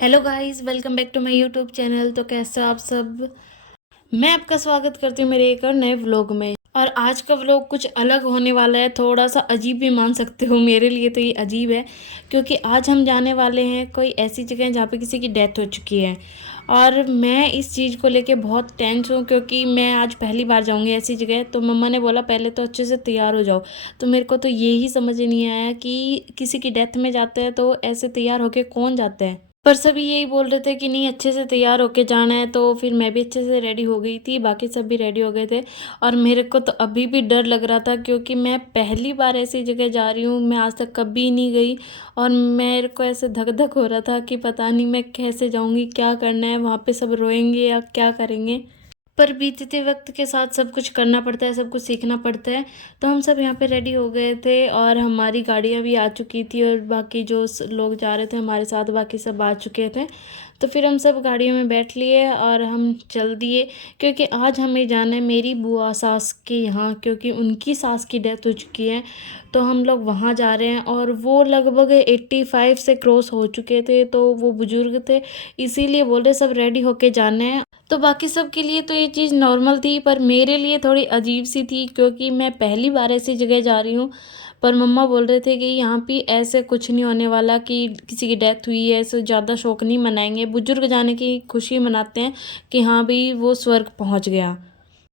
Hello guys, welcome back to my YouTube channel. तो कैसे हो आप सब। मैं आपका स्वागत करती हूँ मेरे एक और नए व्लॉग में। और आज का व्लॉग कुछ अलग होने वाला है, थोड़ा सा अजीब भी मान सकते हो। मेरे लिए तो ये अजीब है क्योंकि आज हम जाने वाले हैं कोई ऐसी जगह जहाँ पे किसी की डेथ हो चुकी है। और मैं इस चीज़ को लेके बहुत टेंस हूँ क्योंकि मैं आज पहली बार जाऊँगी ऐसी जगह। तो मम्मा ने बोला पहले तो अच्छे से तैयार हो जाओ। तो मेरे को तो यही समझ नहीं आया कि किसी की डेथ में जाते हैं तो ऐसे तैयार होके कौन जाता है। पर सभी यही बोल रहे थे कि नहीं, अच्छे से तैयार होके जाना है। तो फिर मैं भी अच्छे से रेडी हो गई थी, बाकी सब भी रेडी हो गए थे। और मेरे को तो अभी भी डर लग रहा था क्योंकि मैं पहली बार ऐसी जगह जा रही हूँ, मैं आज तक कभी नहीं गई। और मेरे को ऐसे धक धक हो रहा था कि पता नहीं मैं कैसे जाऊँगी, क्या करना है, वहाँ पे सब रोएंगे या क्या करेंगे। पर बीतते वक्त के साथ सब कुछ करना पड़ता है, सब कुछ सीखना पड़ता है। तो हम सब यहाँ पे रेडी हो गए थे और हमारी गाड़ियाँ भी आ चुकी थी और बाकी जो लोग जा रहे थे हमारे साथ बाकी सब आ चुके थे। तो फिर हम सब गाड़ियों में बैठ लिए और हम चल दिए क्योंकि आज हमें जाना है मेरी बुआ सास के यहाँ, क्योंकि उनकी सास की डेथ हो चुकी है। तो हम लोग वहाँ जा रहे हैं और वो लगभग 85 से क्रॉस हो चुके थे, तो वो बुजुर्ग थे, इसीलिए बोले सब रेडी होके जाना है। तो बाकी सब के लिए तो ये चीज़ नॉर्मल थी, पर मेरे लिए थोड़ी अजीब सी थी क्योंकि मैं पहली बार ऐसी जगह जा रही हूँ। पर मम्मा बोल रहे थे कि यहाँ पे ऐसे कुछ नहीं होने वाला कि किसी की डेथ हुई है, ऐसे ज़्यादा शोक नहीं मनाएंगे, बुजुर्ग जाने की खुशी मनाते हैं कि हाँ भाई वो स्वर्ग पहुँच गया।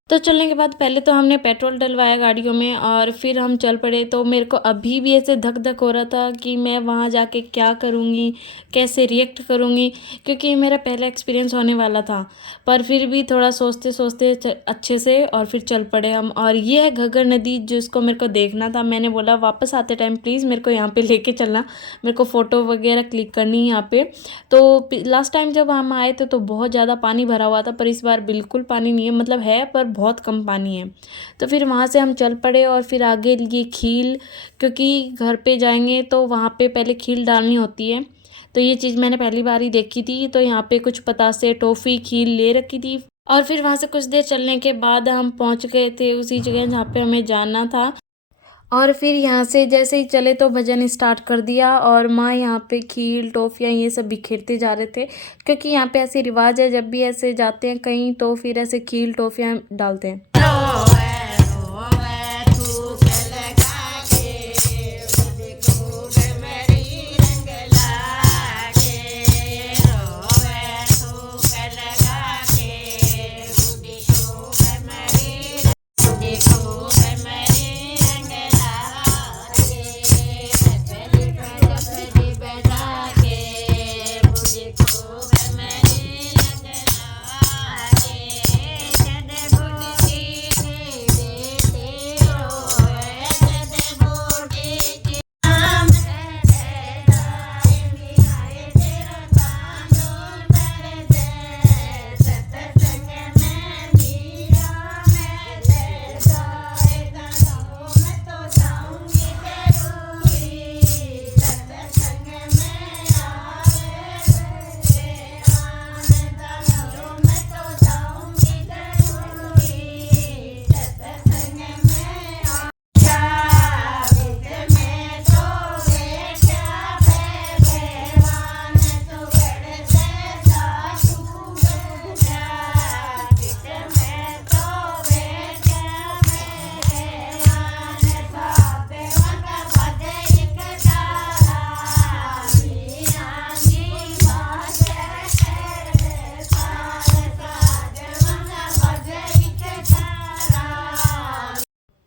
तो चलने के बाद पहले तो हमने पेट्रोल डलवाया गाड़ियों में और फिर हम चल पड़े। तो मेरे को अभी भी ऐसे धक धक हो रहा था कि मैं वहाँ जाके क्या करूँगी, कैसे रिएक्ट करूँगी, क्योंकि ये मेरा पहला एक्सपीरियंस होने वाला था। पर फिर भी थोड़ा सोचते सोचते अच्छे से और फिर चल पड़े हम। और ये है घग्गर नदी जिसको मेरे को देखना था। मैंने बोला वापस आते टाइम प्लीज़ मेरे को यहाँ पे लेके चलना, मेरे को फ़ोटो वगैरह क्लिक करनी है यहाँ पे। तो लास्ट टाइम जब हम आए थे तो बहुत ज़्यादा पानी भरा हुआ था, पर इस बार बिल्कुल पानी नहीं है, मतलब है पर बहुत कम पानी है। तो फिर वहाँ से हम चल पड़े और फिर आगे ये खील, क्योंकि घर पे जाएंगे तो वहाँ पे पहले खील डालनी होती है। तो ये चीज़ मैंने पहली बार ही देखी थी। तो यहाँ पे कुछ पतासे, टॉफ़ी, खील ले रखी थी। और फिर वहाँ से कुछ देर चलने के बाद हम पहुँच गए थे उसी जगह जहाँ पे हमें जाना था। और फिर यहाँ से जैसे ही चले तो भजन स्टार्ट कर दिया और माँ यहाँ पे खील, टॉफ़ियाँ ये सब बिखेरते जा रहे थे क्योंकि यहाँ पे ऐसे रिवाज है, जब भी ऐसे जाते हैं कहीं तो फिर ऐसे खील टॉफ़ियाँ डालते हैं।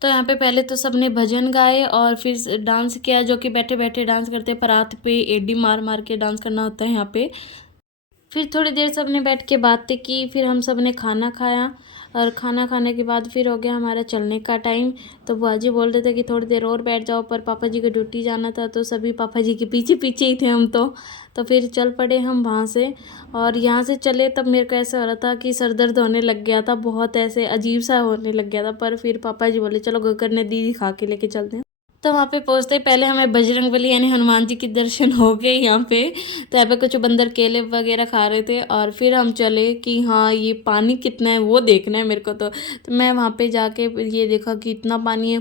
तो यहाँ पे पहले तो सबने भजन गाए और फिर डांस किया, जो कि बैठे बैठे डांस करते हैं, परात पे एडी मार मार के डांस करना होता है यहाँ पे। फिर थोड़ी देर सबने बैठ के बातें की, फिर हम सब ने खाना खाया और खाना खाने के बाद फिर हो गया हमारा चलने का टाइम। तो बुआ जी बोल रहे थे कि थोड़ी देर और बैठ जाओ, पर पापा जी को ड्यूटी जाना था तो सभी पापा जी के पीछे पीछे ही थे हम तो फिर चल पड़े हम वहाँ से। और यहाँ से चले तब मेरे को ऐसा हो रहा था कि सर दर्द होने लग गया था, बहुत ऐसे अजीब सा होने लग गया था। पर फिर पापा जी बोले चलो घग्गर नदी दिखा के लेके चलते हैं। तो वहाँ पे पहुँचते ही पहले हमें बजरंगबली यानी हनुमान जी के दर्शन हो गए यहाँ पे। तो यहाँ पे कुछ बंदर केले वगैरह खा रहे थे और फिर हम चले कि हाँ ये पानी कितना है वो देखना है मेरे को। तो मैं वहाँ पे जाके ये देखा कि इतना पानी है।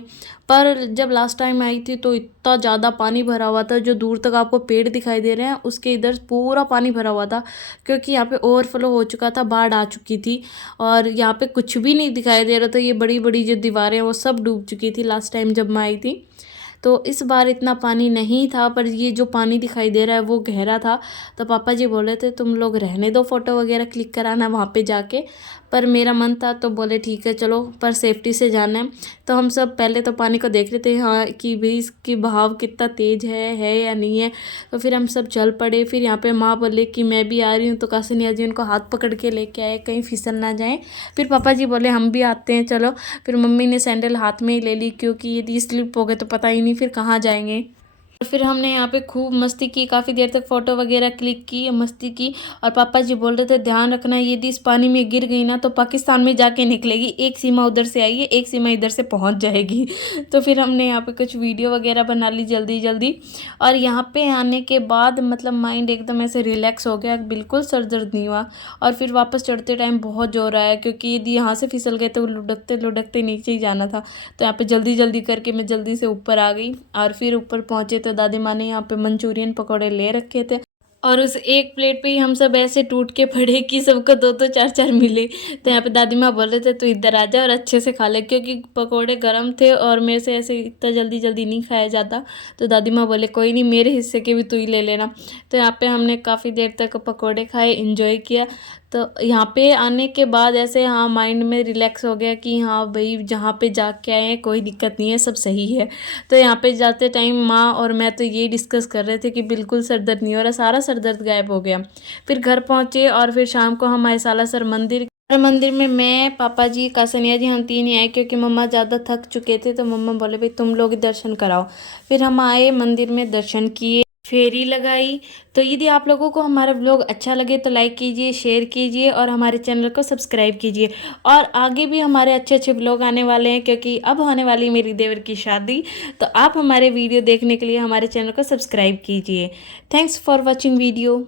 पर जब लास्ट टाइम आई थी तो इतना ज़्यादा पानी भरा हुआ था, जो दूर तक आपको पेड़ दिखाई दे रहे हैं उसके इधर पूरा पानी भरा हुआ था, क्योंकि यहाँ पे ओवरफ्लो हो चुका था, बाढ़ आ चुकी थी और यहाँ पे कुछ भी नहीं दिखाई दे रहा था। ये बड़ी बड़ी जो दीवारें हैं वो सब डूब चुकी थी लास्ट टाइम जब मैं आई थी। तो इस बार इतना पानी नहीं था, पर ये जो पानी दिखाई दे रहा है वो गहरा था। तो पापा जी बोले थे तुम लोग रहने दो, फ़ोटो वगैरह क्लिक कराना वहाँ पे जाके। पर मेरा मन था तो बोले ठीक है चलो, पर सेफ्टी से जाना है। तो हम सब पहले तो पानी को देख रहे थे हाँ कि भाई इसकी बहाव कितना तेज़ है या नहीं है। तो फिर हम सब चल पड़े। फिर यहाँ पे माँ बोले कि मैं भी आ रही हूँ, तो कासिनिया जी उनको हाथ पकड़ के लेके आए कहीं फिसल ना जाए। फिर पापा जी बोले हम भी आते हैं चलो। फिर मम्मी ने सैंडल हाथ में ही ले ली, क्योंकि यदि स्लिप हो गए तो पता ही नहीं फिर कहाँ जाएंगे। और फिर हमने यहाँ पे खूब मस्ती की, काफ़ी देर तक फ़ोटो वगैरह क्लिक की, मस्ती की। और पापा जी बोल रहे थे ध्यान रखना यदि इस पानी में गिर गई ना तो पाकिस्तान में जाके निकलेगी, एक सीमा उधर से आई है, एक सीमा इधर से पहुँच जाएगी। तो फिर हमने यहाँ पे कुछ वीडियो वगैरह बना ली जल्दी जल्दी। और यहाँ पे आने के बाद मतलब माइंड एकदम ऐसे रिलैक्स हो गया, बिल्कुल सर दर्द नहीं हुआ। और फिर वापस चढ़ते टाइम बहुत जोर आया, क्योंकि यदि यहाँ से फिसल गए तो लुढ़कते लुढ़कते नीचे ही जाना था। तो यहाँ पे जल्दी जल्दी करके मैं जल्दी से ऊपर आ गई। और फिर ऊपर पहुँचे तो दादी माँ ने यहाँ पे मंचूरियन पकौड़े ले रखे थे, और उस एक प्लेट पे ही हम सब ऐसे टूट के पड़े कि सबको दो दो चार चार मिले। तो यहाँ पे दादी माँ बोल रहे थे तू इधर आ जा और अच्छे से खा ले, क्योंकि पकौड़े गर्म थे और मेरे से ऐसे इतना जल्दी जल्दी नहीं खाया जाता। तो दादी माँ बोले कोई नहीं, मेरे हिस्से के भी तू ही ले लेना। तो यहाँ पे हमने काफ़ी देर तक पकौड़े खाए, इंजॉय किया। तो यहाँ पे आने के बाद ऐसे हाँ माइंड में रिलैक्स हो गया कि हाँ भाई जहाँ पे जाके आए हैं कोई दिक्कत नहीं है, सब सही है। तो यहाँ पे जाते टाइम माँ और मैं तो ये डिस्कस कर रहे थे कि बिल्कुल सर दर्द नहीं हो रहा, सारा सर दर्द गायब हो गया। फिर घर पहुँचे और फिर शाम को हम आए सालासर मंदिर। मंदिर में मैं, पापा जी, कासनिया जी, हम तीन ही आए, क्योंकि मम्मा ज़्यादा थक चुके थे। तो मम्मा बोले भाई तुम लोग दर्शन कराओ। फिर हम आए मंदिर में, दर्शन किए, फेरी लगाई। तो यदि आप लोगों को हमारा व्लॉग अच्छा लगे तो लाइक कीजिए, शेयर कीजिए और हमारे चैनल को सब्सक्राइब कीजिए। और आगे भी हमारे अच्छे अच्छे व्लॉग आने वाले हैं, क्योंकि अब होने वाली मेरी देवर की शादी। तो आप हमारे वीडियो देखने के लिए हमारे चैनल को सब्सक्राइब कीजिए। Thanks for watching video.